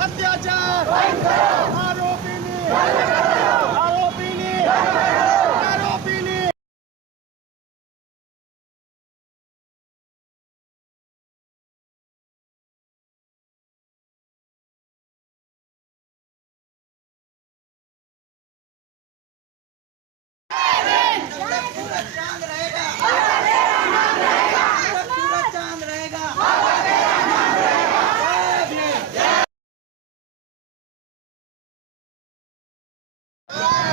અત્યાચાર આરોપીની આરોપીની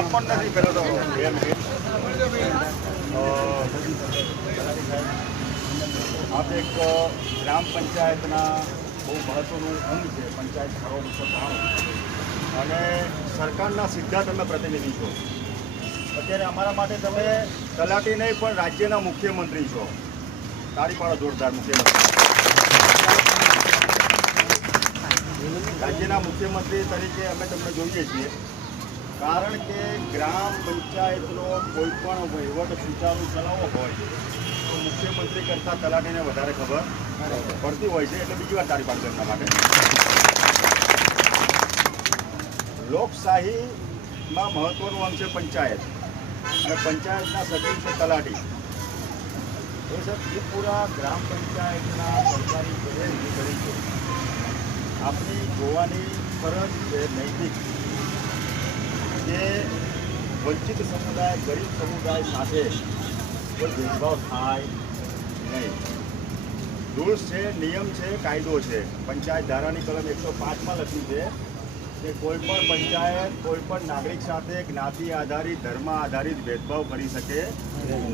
બરો આપણને નથી પેલો તો આપ એક ગ્રામ પંચાયતના બહુ મહત્વનું અંગ છે પંચાયત ધારો બસો અને સરકારના સીધા તમે પ્રતિનિધિ છો. અત્યારે અમારા માટે તમે તલાટી નહીં પણ રાજ્યના મુખ્યમંત્રી છો તારી પાડો જોરદાર મુખ્યમંત્રી રાજ્યના મુખ્યમંત્રી તરીકે અમે તમને જોઈએ છીએ. કારણ કે ગ્રામ પંચાયતનો કોઈ પણ વહીવટ સુચારુ ચલાવવો હોય, તો મુખ્યમંત્રી કરતાં તલાટીને વધારે ખબર પડતી હોય છે, એટલે બીજી વાર તારી પાસે એમના માટે. લોકશાહીમાં મહત્વનું અંગ છે પંચાયત. અને પંચાયતના સભ્ય છે તલાટી. એ સર ત્રિપુરા ગ્રામ પંચાયતના સરકારી પ્રતિનિધિ છે. આપણી જોવાની ફરજ છે નૈતિક. કે વંચિત સમુદાય, ગરીબ સમુદાય સાથે કોઈ ભેદભાવ થાય નહીં. રૂલ્સ છે, નિયમ છે, કાયદો છે. પંચાયત ધારાની કલમ એકસો પાંચમાં લખ્યું છે કે કોઈ પણ પંચાયત, કોઈ પણ નાગરિક સાથે જ્ઞાતિ આધારિત, ધર્મ આધારિત ભેદભાવ કરી શકે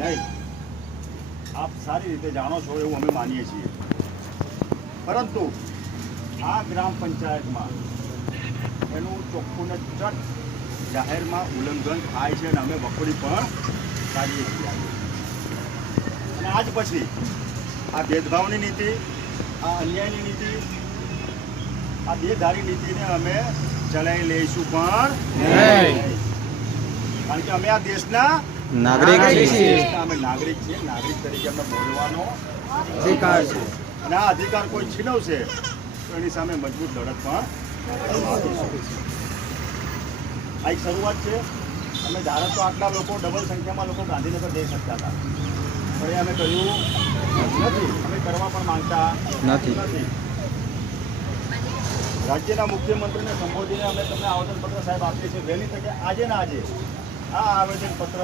નહીં. આપ સારી રીતે જાણો છો એવું અમે માનીએ છીએ. પરંતુ આ ગ્રામ પંચાયતમાં એનું ચોખ્ખું ને ચટ જાહેરમાં ઉલ્લંઘન થાય છે અને અમે વખોડી પણ કાઢીએ છીએ. અને આજ પછી આ ભેદભાવની નીતિ આ અન્યાયની નીતિ આ બે ધારી નીતિને અમે ચલાવી લઈશું પણ કારણ કે અમે આ દેશના નાગરિક છીએ. અમે નાગરિક છીએ. નાગરિક તરીકે અમે બોલવાનો અધિકાર છે. અને આ અધિકાર કોઈ છીનવશે તો એની સામે મજબૂત લડત પણ. આ એક શરૂઆત છે. અમે ધારો તો આટલા લોકો ડબલ સંખ્યામાં લોકો ગાંધીનગર જઈ શકતા હતા. પણ એ અમે કહ્યું નથી. અમે કરવા પણ માંગતા નથી. રાજ્યના મુખ્યમંત્રીને સંબોધીને અમે તમને આવેદનપત્ર સાહેબ આપીએ છીએ. વહેલી તકે આજે ના આજે આ આવેદનપત્ર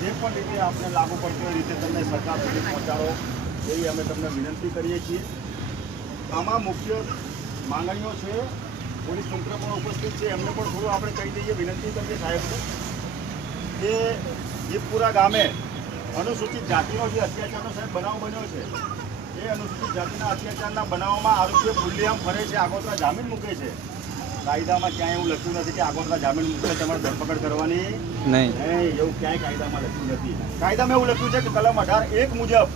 જે પણ રીતે આપને લાગુ પડતી હોય એ રીતે તમને સરકાર સુધી પહોંચાડો એવી અમે તમને વિનંતી કરીએ છીએ. આમાં મુખ્ય માંગણીઓ છે પોલીસ તંત્ર પણ ઉપસ્થિત છે. એમને પણ થોડું આપણે કહી દઈએ વિનંતી કરીએ સાહેબને કે જીતપુરા ગામે અનુસૂચિત જાતિનો જે અત્યાચારનો સાહેબ બનાવ બન્યો છે એ અનુસૂચિત જાતિના અત્યાચારના બનાવમાં આરોપીઓ ખુલ્લેઆમ ફરે છે આગોતરા જામીન મૂકે છે. કાયદામાં ક્યાંય એવું લખ્યું નથી કે આગોતરા જામીન મૂકે તમારે ધરપકડ કરવાની નહીં. એવું ક્યાંય કાયદામાં લખ્યું નથી. કાયદામાં એવું લખ્યું છે કે કલમ અઢાર એક મુજબ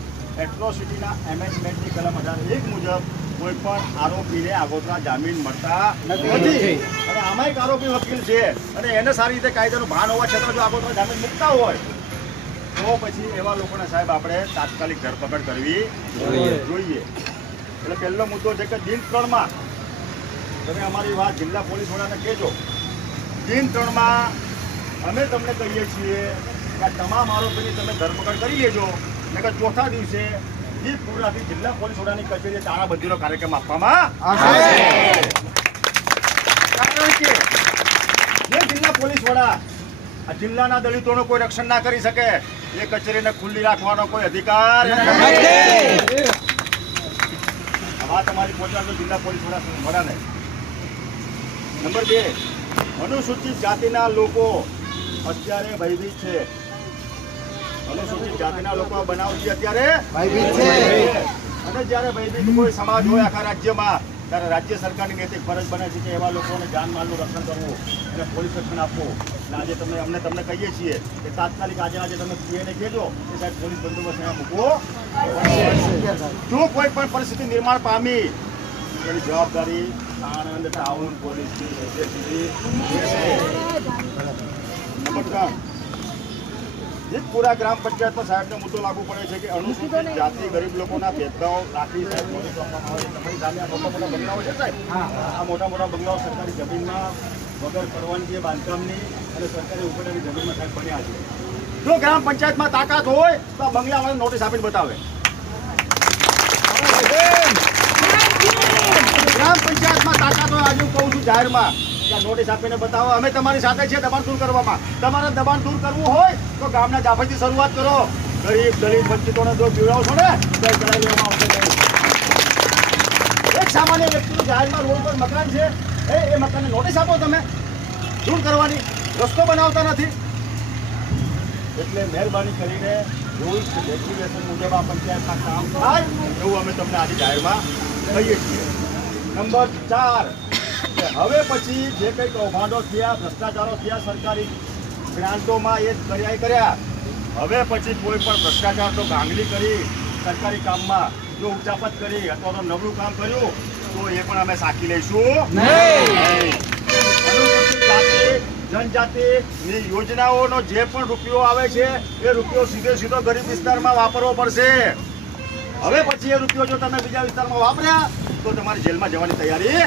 એટ્રોસિટીના એમેન્ડમેન્ટની કલમ અઢાર એક મુજબ કોઈ પણ આરોપીને આગોતરા જામીન મળતા નથી. અને આમાં એક આરોપી વકીલ છે. અને એને સારી રીતે કાયદાનું ભાન હોવા છતાં જો આગોતરા જામીન મૂકતા હોય તો પછી એવા લોકોને સાહેબ આપણે તાત્કાલિક ધરપકડ કરવી જોઈએ. એટલે પહેલો મુદ્દો છે કે દિન ત્રણમાં તમે અમારી વાત જિલ્લા પોલીસ વડાને કહેજો. દિન ત્રણમાં અમે તમને કહીએ છીએ કે તમામ આરોપીની તમે ધરપકડ કરી લેજો. ને કે ચોથા દિવસે ઈ પૂરાથી જિલ્લા પોલીસ વડાની કચેરીએ તાળાબંધીનો કાર્યક્રમ આપવામાં કારણ કે જે જિલ્લા પોલીસ વડા જિલ્લાના દલિતોનું કોઈ રક્ષણ ના કરી શકે એ કચેરીને ખુલ્લી રાખવાનો કોઈ અધિકાર આ તમારી અમારી જિલ્લા પોલીસ વડા વડાને. નંબર બે અનુસૂચિત જાતિના લોકો અત્યારે ભયભીત છે. અનુસૂચિત જાતિના લોકો બનાવ છે અત્યારે. ભયભીત છે. અને જ્યારે ભયભીત કોઈ સમાજ હોય આખા રાજ્યમાં ત્યારે રાજ્ય સરકારની નૈતિક ફરજ બને છે કે એવા લોકોને જાનમાલનું રક્ષણ કરવું અને પોલીસ રક્ષણ આપવું. અને આજે તમે અમને તમને કહીએ છીએ કે તાત્કાલિક આજે આજે તમે પીએને કહેજો કે સાહેબ પોલીસ બંદોબસ્ત એમાં મૂકવો. જો કોઈ પણ પરિસ્થિતિ નિર્માણ પામી? એની જવાબદારી આણંદ ટાઉન પોલીસની રહેશે જીતપુરા ગ્રામ પંચાયતમાં સાહેબને મુદ્દો લાગુ પડે છે કે અનુસૂચિત જાતિ ગરીબ લોકોના ભેદભાવ રાખી સાહેબ નોટિસ આપવામાં આવે તમારી સામે આ મોટા મોટા બંગલાઓ છે સાહેબ? આ મોટા મોટા બંગલાઓ સરકારી જમીનમાં વગર પરવાનગી બાંધકામની અને સરકારી ઉપરની જમીનમાં સાહેબ બન્યા છે. જો ગ્રામ પંચાયતમાં તાકાત હોય તો આ બંગલાવાળાને નોટિસ આપીને બતાવે. ગ્રામ પંચાયતમાં તાકાત હોય આજે હું કહું છું જાહેરમાં. નોટિસ આપીને બતાવો. અમે તમારી સાથે છીએ દબાણ દૂર કરવામાં. તમારે દબાણ દૂર કરવું હોય તો ગામના જાફરથી શરૂઆત કરો. ગરીબ દલિત વંચિતોને જો પીવડાવશો ને, તો ચડાવી લેવામાં આવશે એક સામાન્ય વ્યક્તિનું જાહેરમાં રોડ પર મકાન છે. એ એ મકાનને નોટિસ આપો તમે. દૂર કરવાની રસ્તો બનાવતા નથી. એટલે મહેરબાની કરીને રૂલ્સ રેગ્યુલેશન મુજબ આ પંચાયતના કામ થાય, એવું અમે તમને આજે જાહેરમાં કહીએ છીએ. નંબર ચાર. કે હવે પછી જે કંઈ કૌભાંડો થયા ભ્રષ્ટાચારો થયા સરકારી ગ્રાન્ટોમાં એ કર્યા કર્યા. હવે પછી કોઈ પણ ભ્રષ્ટાચાર તો ગાંગલી કરી સરકારી કામમાં જો ઉચાપત કરી અથવા તો નબળું કામ કર્યું તો એ પણ અમે સાકી લઈશું. જનજાતિની યોજનાઓનો જે પણ રૂપિયો આવે છે એ રૂપિયો સીધે સીધો ગરીબ વિસ્તારમાં વાપરવો પડશે. હવે પછી એ રૂપિયો જો તમે બીજા વિસ્તારમાં વાપર્યા તો તમારે જેલમાં જવાની તૈયારી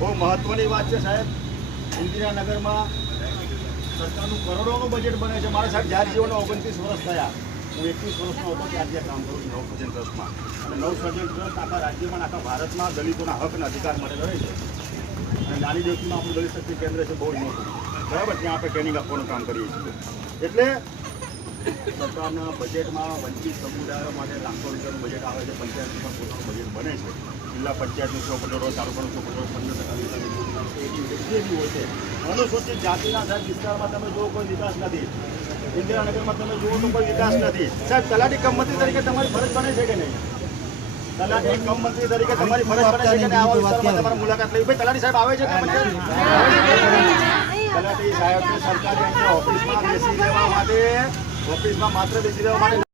બહુ મહત્વની વાત છે સાહેબ. ઇન્દિરાનગરમાં સરકારનું કરોડોનું બજેટ બને છે. મારા સાહેબ જ્યાર જીવનના ઓગણત્રીસ વર્ષ થયા. હું એકવીસ વર્ષનો હતો ત્યાં કામ કરું છું નવ સર્જન ટ્રસ્ટમાં અને નવ સર્જન ટ્રસ્ટ આખા રાજ્યમાં આખા ભારતમાં દલિતોના હકના અધિકાર માટે લડે છે. નાની દેવતીમાં આપણું દલિત શક્તિ કેન્દ્ર છે બહુ જ મોટું. બરાબર? ત્યાં આપણે ટ્રેનિંગ આપવાનું કામ કરીએ છીએ. એટલે સરકારના બજેટમાં વંચિત સમુદાયો માટે લાખો રૂપિયાનું બજેટ આવે છે, પંચાયતમાં પોતાનું બજેટ બને છે. જિલ્લા પંચાયતનું સો કરોડ તાલુકાનું સો કરોડ પંદર ટકા એવી હોય છે, અનુસૂચિત જાતિના સાહેબ વિસ્તારમાં તમે જુઓ કોઈ વિકાસ નથી. ઇન્દિરાનગરમાં તમે જુઓ તો કોઈ વિકાસ નથી. સાહેબ, તલાટી કમ તરીકે તમારી ફરજ બને છે કે નહીં? તલાટી કમ મંત્રી તરીકે તમારી ફરજ બને છે કે આવા વિસ્તારમાં તમારે મુલાકાત લેવી. ભાઈ તલાટી સાહેબ આવે છે કે તલાટી સાહેબ સરકારી ઓફિસમાં બેસી રહેવા માટે ઓફિસમાં માત્ર બેસી રહેવા માટે